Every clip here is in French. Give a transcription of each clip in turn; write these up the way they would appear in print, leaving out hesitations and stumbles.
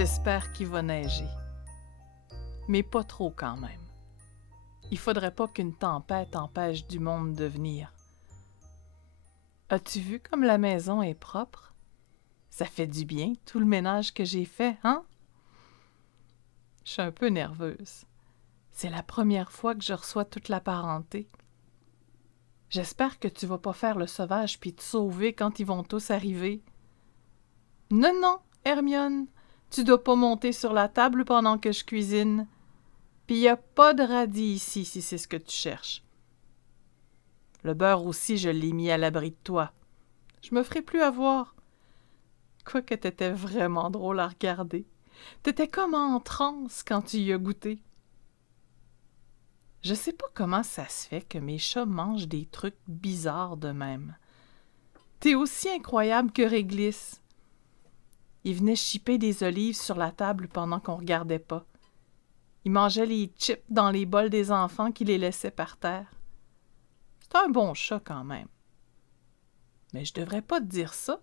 J'espère qu'il va neiger. Mais pas trop quand même. Il faudrait pas qu'une tempête empêche du monde de venir. As-tu vu comme la maison est propre? Ça fait du bien, tout le ménage que j'ai fait, hein? Je suis un peu nerveuse. C'est la première fois que je reçois toute la parenté. J'espère que tu vas pas faire le sauvage puis te sauver quand ils vont tous arriver. Non, non, Hermione, tu dois pas monter sur la table pendant que je cuisine. Puis y a pas de radis ici si c'est ce que tu cherches. Le beurre aussi, je l'ai mis à l'abri de toi. Je me ferai plus avoir. Quoique t'étais vraiment drôle à regarder. T'étais comme en transe quand tu y as goûté. Je sais pas comment ça se fait que mes chats mangent des trucs bizarres de même. T'es aussi incroyable que Réglisse. Il venait chipper des olives sur la table pendant qu'on regardait pas. Il mangeait les chips dans les bols des enfants qui les laissaient par terre. C'est un bon chat quand même. Mais je devrais pas te dire ça.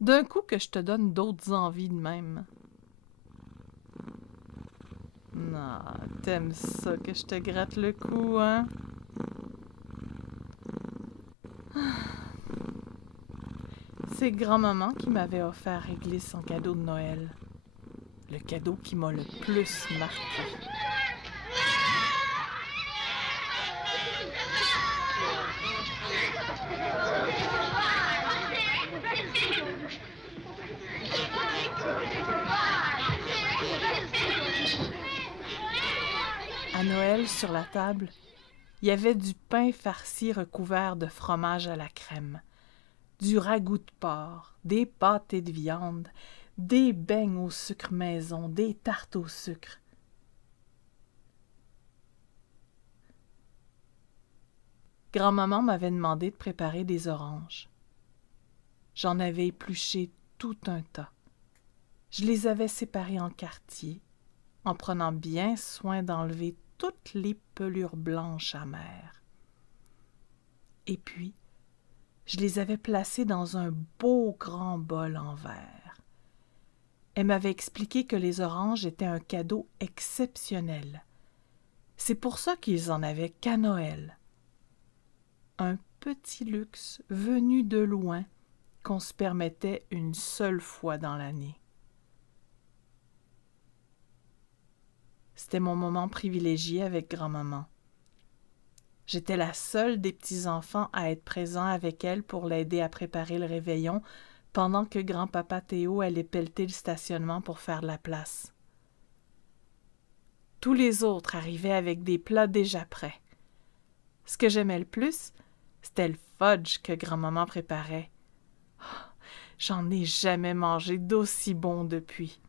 D'un coup que je te donne d'autres envies de même. Non, t'aimes ça que je te gratte le cou, hein? C'est grand-maman qui m'avait offert Réglisse en cadeau de Noël. Le cadeau qui m'a le plus marqué. À Noël, sur la table, il y avait du pain farci recouvert de fromage à la crème, du ragoût de porc, des pâtés de viande, des beignes au sucre maison, des tartes au sucre. Grand-maman m'avait demandé de préparer des oranges. J'en avais épluché tout un tas. Je les avais séparées en quartiers, en prenant bien soin d'enlever toutes les pelures blanches amères. Et puis, je les avais placées dans un beau grand bol en verre. Elle m'avait expliqué que les oranges étaient un cadeau exceptionnel. C'est pour ça qu'ils en avaient qu'à Noël. Un petit luxe venu de loin qu'on se permettait une seule fois dans l'année. C'était mon moment privilégié avec grand-maman. J'étais la seule des petits-enfants à être présent avec elle pour l'aider à préparer le réveillon pendant que grand-papa Théo allait pelleter le stationnement pour faire de la place. Tous les autres arrivaient avec des plats déjà prêts. Ce que j'aimais le plus, c'était le fudge que grand-maman préparait. J'en ai jamais mangé d'aussi bon depuis.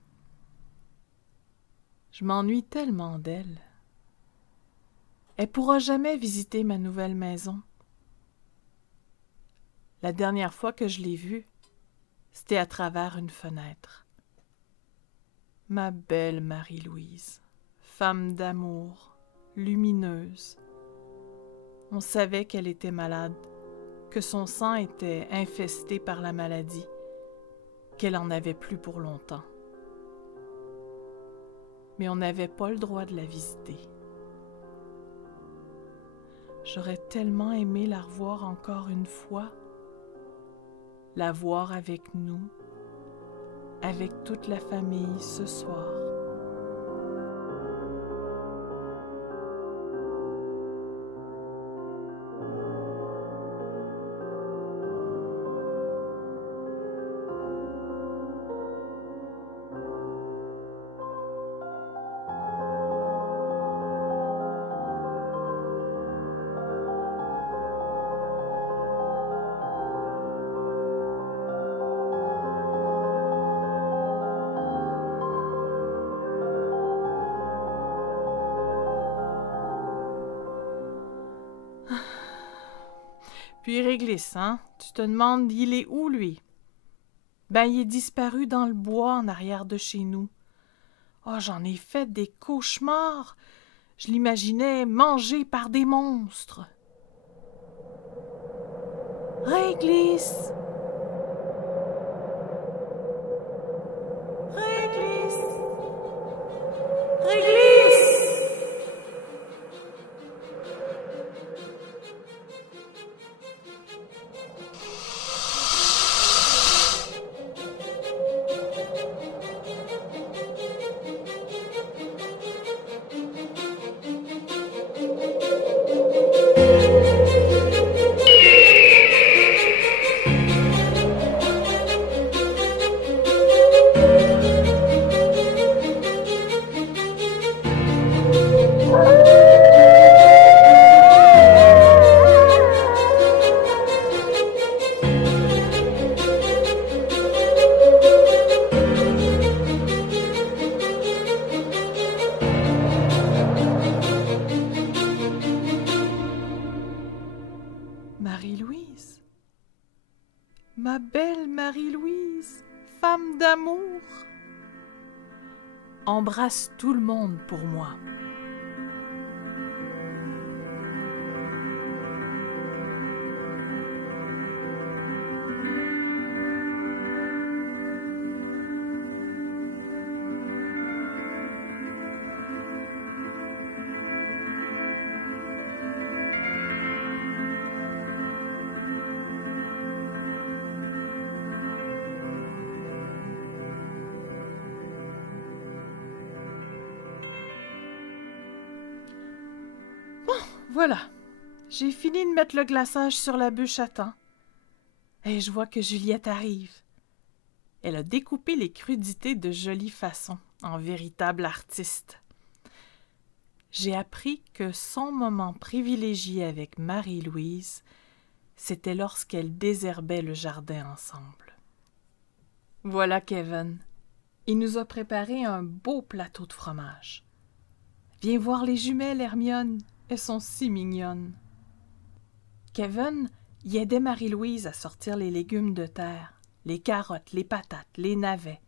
Je m'ennuie tellement d'elle. Elle pourra jamais visiter ma nouvelle maison. La dernière fois que je l'ai vue, c'était à travers une fenêtre. Ma belle Marie-Louise, femme d'amour, lumineuse. On savait qu'elle était malade, que son sang était infesté par la maladie, qu'elle en avait plus pour longtemps. Mais on n'avait pas le droit de la visiter. J'aurais tellement aimé la revoir encore une fois, la voir avec nous, avec toute la famille ce soir. Puis Réglisse, hein? Tu te demandes, il est où, lui? Ben, il est disparu dans le bois en arrière de chez nous. Oh, j'en ai fait des cauchemars. Je l'imaginais mangé par des monstres. Réglisse! Réglisse! Ma belle Marie-Louise, femme d'amour, embrasse tout le monde pour moi. Voilà, j'ai fini de mettre le glaçage sur la bûche à temps. Et je vois que Juliette arrive. Elle a découpé les crudités de jolie façon, en véritable artiste. J'ai appris que son moment privilégié avec Marie-Louise, c'était lorsqu'elle désherbait le jardin ensemble. Voilà Kevin. Il nous a préparé un beau plateau de fromage. Viens voir les jumelles, Hermione. Elles sont si mignonnes. Kevin y aidait Marie-Louise à sortir les légumes de terre, les carottes, les patates, les navets.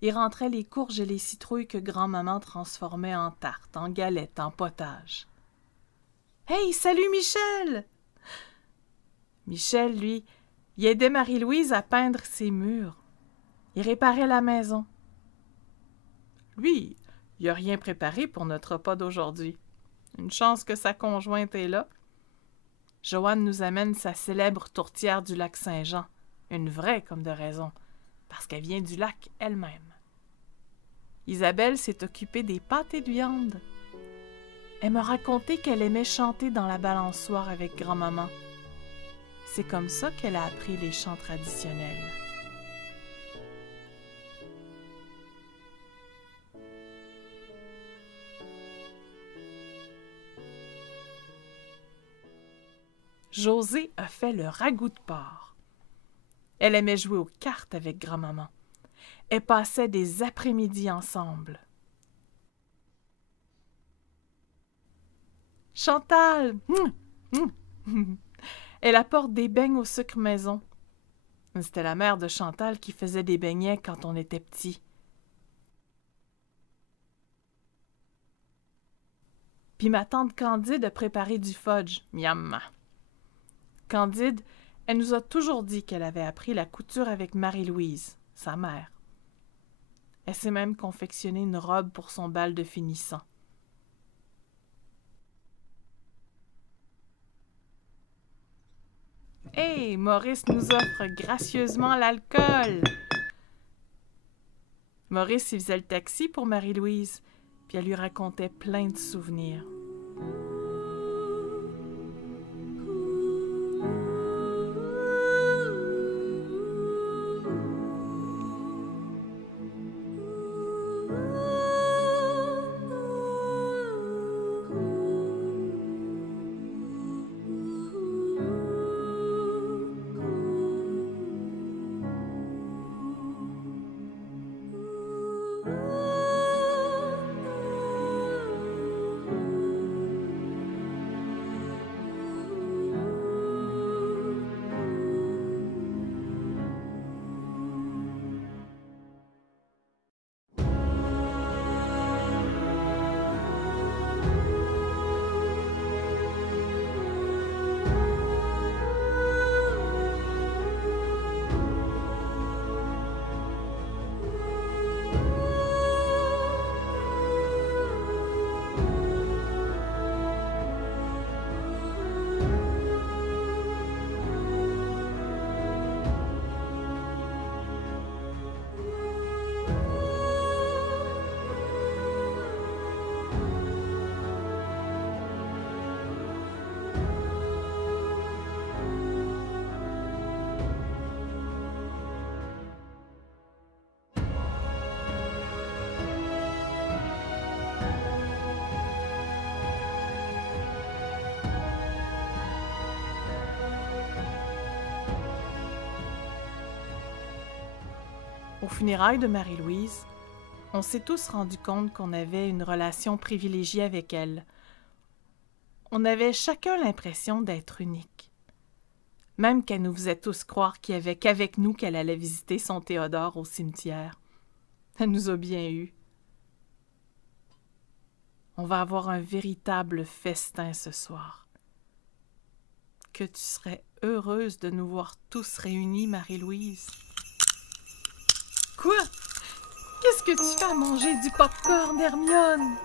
Il rentrait les courges et les citrouilles que grand-maman transformait en tartes, en galettes, en potage. « Hey, salut Michel! » Michel, lui, y aidait Marie-Louise à peindre ses murs. Il réparait la maison. Lui, il n'a rien préparé pour notre repas d'aujourd'hui. Une chance que sa conjointe est là. Joanne nous amène sa célèbre tourtière du lac Saint-Jean, une vraie comme de raison, parce qu'elle vient du lac elle-même. Isabelle s'est occupée des pâtés de viande. Elle m'a raconté qu'elle aimait chanter dans la balançoire avec grand-maman. C'est comme ça qu'elle a appris les chants traditionnels. Josée a fait le ragoût de porc. Elle aimait jouer aux cartes avec grand-maman. Elles passaient des après-midi ensemble. Chantal! Elle apporte des beignes au sucre maison. C'était la mère de Chantal qui faisait des beignets quand on était petit. Puis ma tante Candide a préparé du fudge. Miam! Candide, elle nous a toujours dit qu'elle avait appris la couture avec Marie-Louise, sa mère. Elle s'est même confectionné une robe pour son bal de finissant. Hé, Maurice nous offre gracieusement l'alcool! Maurice, il faisait le taxi pour Marie-Louise, puis elle lui racontait plein de souvenirs. Aux funérailles de Marie-Louise, on s'est tous rendu compte qu'on avait une relation privilégiée avec elle. On avait chacun l'impression d'être unique. même qu'elle nous faisait tous croire qu'il n'y avait qu'avec nous qu'elle allait visiter son Théodore au cimetière. Elle nous a bien eus. On va avoir un véritable festin ce soir. Que tu serais heureuse de nous voir tous réunis, Marie-Louise. Quoi? Qu'est-ce que tu fais à manger du pop-corn, Hermione?